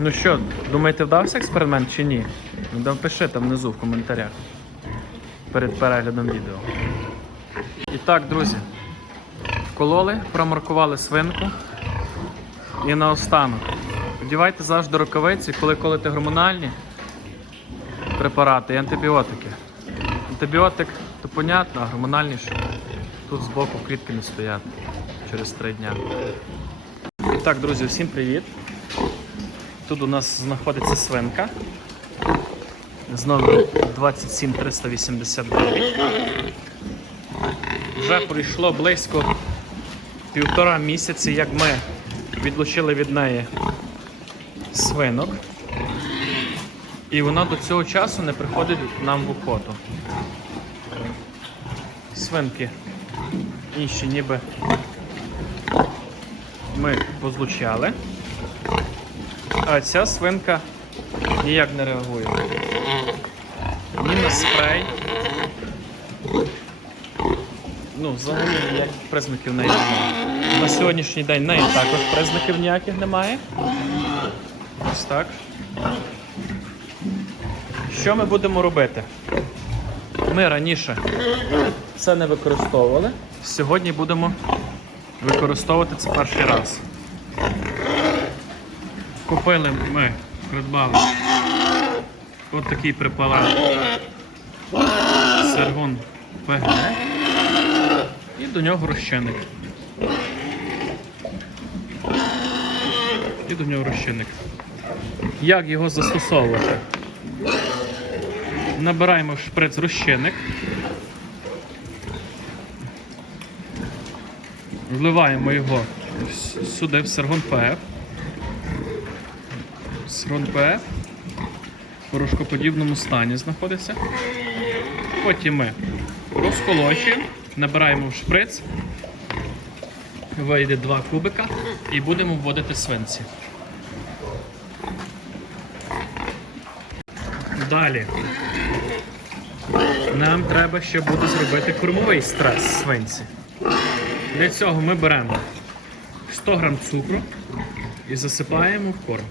Ну що, думаєте, вдався експеримент чи ні? Ну пиши там внизу в коментарях перед переглядом відео. І так, друзі, вкололи, промаркували свинку. І наостанок. Вдівайте завжди рукавиці, коли колите гормональні препарати і антибіотики. Антибіотик то понятно, а гормональні ж тут збоку клітки не стоять через три дня. І так, друзі, всім привіт! Тут у нас знаходиться свинка. З номером 27389. Вже пройшло близько півтора місяці, як ми відлучили від неї свинок. І вона до цього часу не приходить нам в охоту. Свинки інші ніби ми позлучали. А ця свинка ніяк не реагує. Ні на спрей. Ну, взагалі ніяких признаків неї немає. На сьогоднішній день неї також признаків ніяких немає. Ось так. Що ми будемо робити? Ми раніше це не використовували. Сьогодні будемо використовувати це перший раз. Купили ми, придбали от такий препарат Сергон ПГ і до нього розчинник. І до нього розчинник. Як його застосовувати? Набираємо в шприц розчинник. Вливаємо його сюди, в саргон ПФ. Саргон ПФ в порошкоподібному стані знаходиться. Потім ми розколочуємо, набираємо в шприц, вийде два кубика і будемо вводити свинці. Далі. Нам треба ще буде зробити кормовий стрес свинці. Для цього ми беремо 100 грам цукру і засипаємо в корм.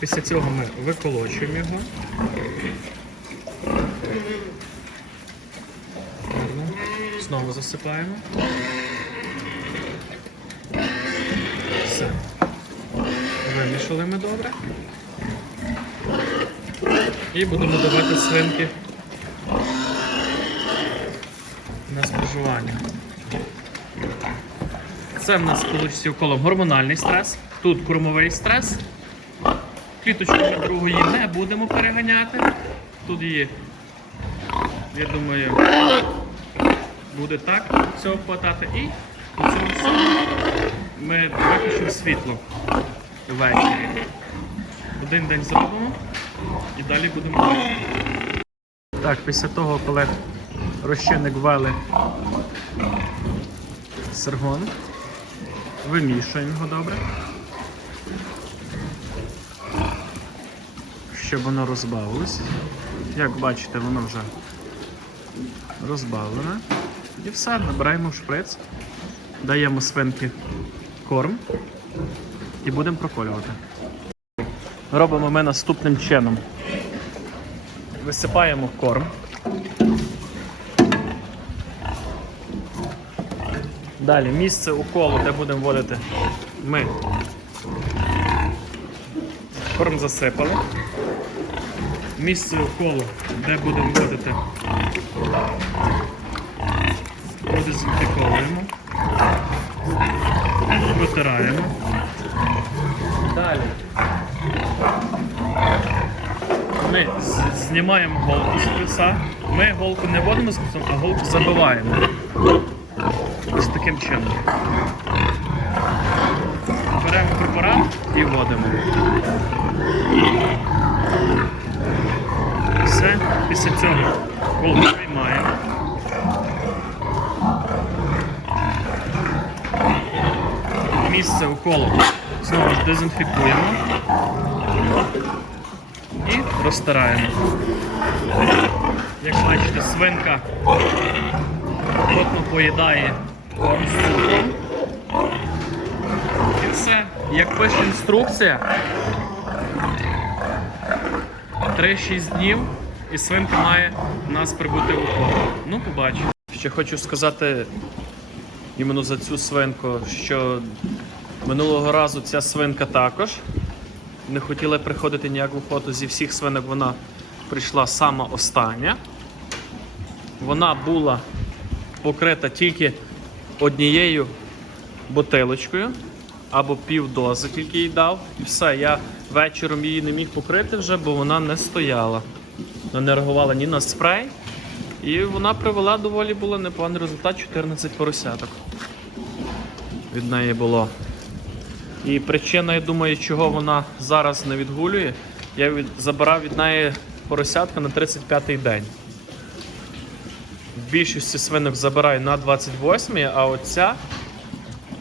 Після цього ми виколочуємо його. Знову засипаємо. Все. Вимішали ми добре. І будемо давати свинки на споживання. Це в нас вийшло колом гормональний стрес, тут кормовий стрес. Кліточку ми другої не будемо переганяти. Тут її, я думаю, буде так цього хватати. І у цьому ми виключимо світло ввечері. Один день зробимо і далі будемо. робити. Так, після того, коли розчинник ввели сергон, вимішуємо його добре. Щоб воно розбавилось. Як бачите, воно вже розбавлене. І все, набираємо в шприц, даємо свинки корм і будемо проколювати. Робимо ми наступним чином. Висипаємо корм. Далі місце уколу, де будемо вводити, ми корм засипали. Місце уколу, де будемо вводити, продезінфіковуємо, протираємо. Далі ми знімаємо голку з плеса. Ми голку не вводимо з плесом, а голку забиваємо. Ось таким чином. Беремо препарат і вводимо. Після цього голку виймаємо. Місце уколу знову ж дезінфікуємо і розтираємо. Як бачите, свинка плотно поїдає корм. І все. Як пише інструкція, 3-6 днів і свинка має нас прибути в уход. Ну, побачимо. Ще хочу сказати іменно за цю свинку, що минулого разу ця свинка також не хотіла приходити ніяк в охоту. Зі всіх свинок вона прийшла сама остання. Вона була покрита тільки однією бутилочкою або півдози тільки їй дав. І все, я вечором її не міг покрити вже, бо вона не стояла. Не реагувала ні на спрей. І вона привела доволі було непоганий результат 14 поросяток. Від неї було. І причина, я думаю, чого вона зараз не відгулює, я від... забирав від неї поросятка на 35-й день. В більшості свинок забираю на 28-й, а оця,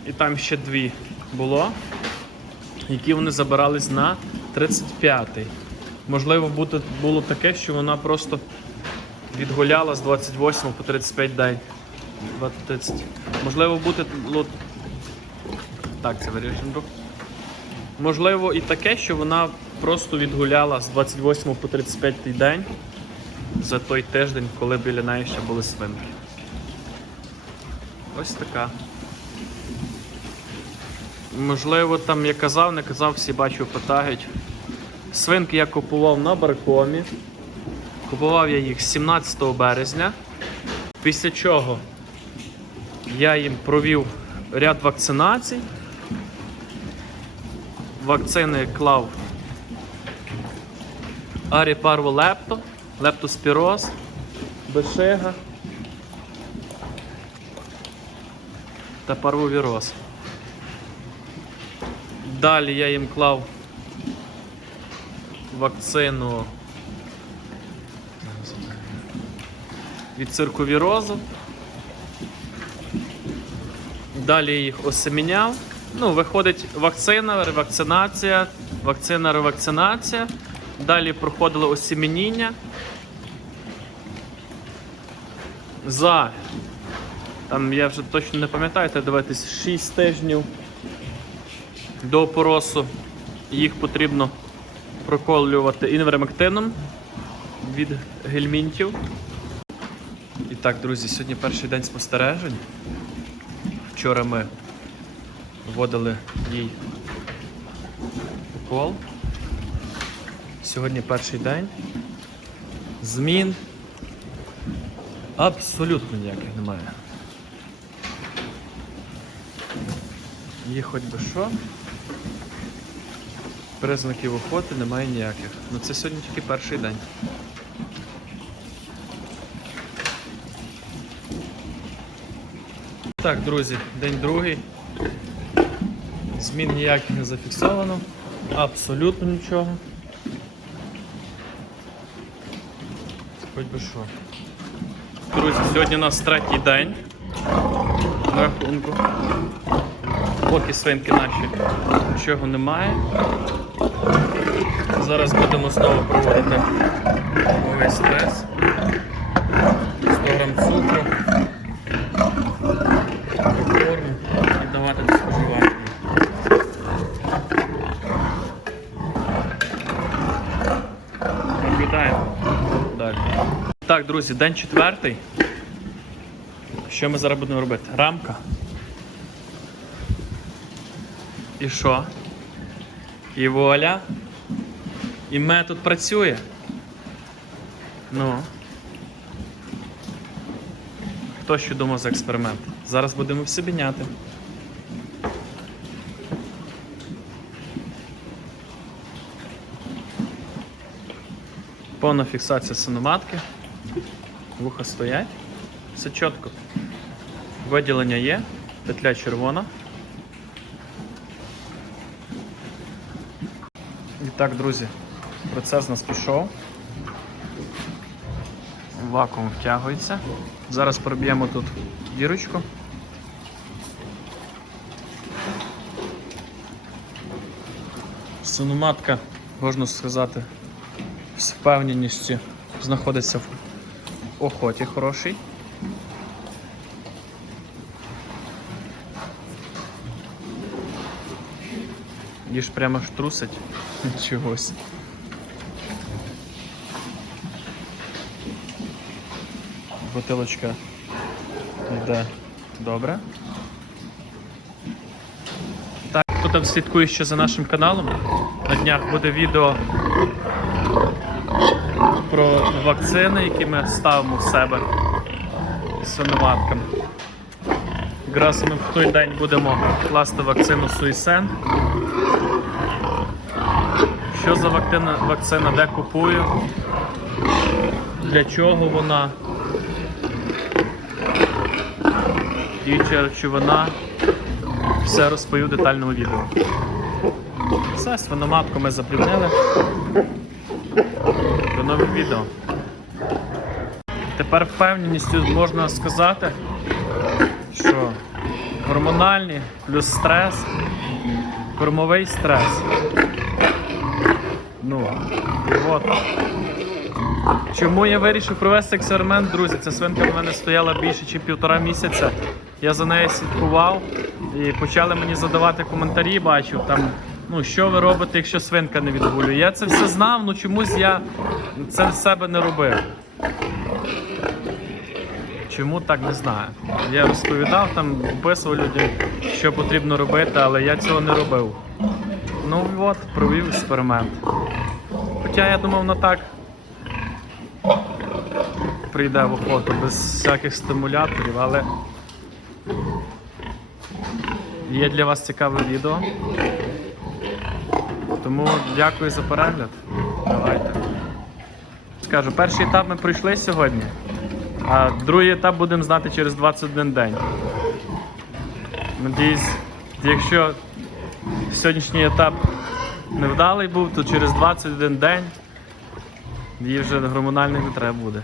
і там ще дві було, які вони забирались на 35-й. Можливо, бути, було таке, що вона просто відгуляла з 28 по 35 день. 30. Можливо, ло- Так, це вирішимо. друг. Можливо, і таке, що вона просто відгуляла з 28 по 35 день за той тиждень, коли біля неї ще були свинки. Ось така. Можливо, там я казав, не казав, всі бачу, питають. Свинки я купував на баркомі. Купував я їх 17 березня. Після чого я їм провів ряд вакцинацій. Вакцини клав Аріпарво лепто, лептоспіроз, бешига та парвовіроз. Далі я їм клав вакцину від цирковірозу. Далі їх осеміняв. Ну, виходить вакцина, ревакцинація, вакцина, ревакцинація. Далі проходило осемініння. За, там я вже точно не пам'ятаю, треба дивитись 6 тижнів до опоросу. Їх потрібно проколювати інвермектином від гельмінтів. І так, друзі, сьогодні перший день спостережень. Вчора ми вводили їй укол. Сьогодні перший день. Змін абсолютно ніяких немає. Є хоч би що. Признаків охоти немає ніяких. Ну це сьогодні тільки перший день. Так, друзі, день другий. Змін ніяких не зафіксовано. Абсолютно нічого. Хоч би що. Друзі, сьогодні у нас третій день на рахунку. Поки свинки наші нічого немає. Зараз будемо знову проводити новий стрес. 100 грам цукру, форму і давати споживання. Наблюдаємо далі. Так, друзі, день четвертий. Що ми зараз будемо робити? Рамка. І що? І вуаля. І метод працює. Ну. Хто що думав за експеримент? Зараз будемо все міняти. Повна фіксація синоматки. Вуха стоять. Все чітко. Виділення є, петля червона. І так, друзі, процес нас пішов. Вакуум втягується. Зараз проб'ємо тут дірочку. Синоматка, можна сказати, з впевненістю знаходиться в охоті хорошій. Її ж прямо ж трусить чогось. Бутилочка йде добре. Так, хто там слідкує ще за нашим каналом, на днях буде відео про вакцини, які ми ставимо в себе свиноматкам. Якраз ми в той день будемо класти вакцину Суїсен. Що за вакцина, вакцина, де купую, для чого вона, діюча речовина, все розповів в детальному відео. Все, свиноматку ми заплівнили. До нових відео. Тепер впевненістю можна сказати, що гормональні плюс стрес, кормовий стрес. Ну, от. Чому я вирішив провести експеримент, друзі? Ця свинка в мене стояла більше, ніж півтора місяця. Я за нею слідкував і почали мені задавати коментарі, бачив там. Ну, що ви робите, якщо свинка не відгулює? Я це все знав, ну чомусь я це в себе не робив. Чому так не знаю. Я розповідав там, описував людям, що потрібно робити, але я цього не робив. Ну от, провів експеримент. Хоча я думав, на так прийде в охоту без всяких стимуляторів, але є для вас цікаве відео. Тому дякую за перегляд. Давайте. Скажу, перший етап ми пройшли сьогодні, а другий етап будемо знати через 21 день. Надіюсь, якщо сьогоднішній етап невдалий був, то через 21 день її вже гормональний не треба буде.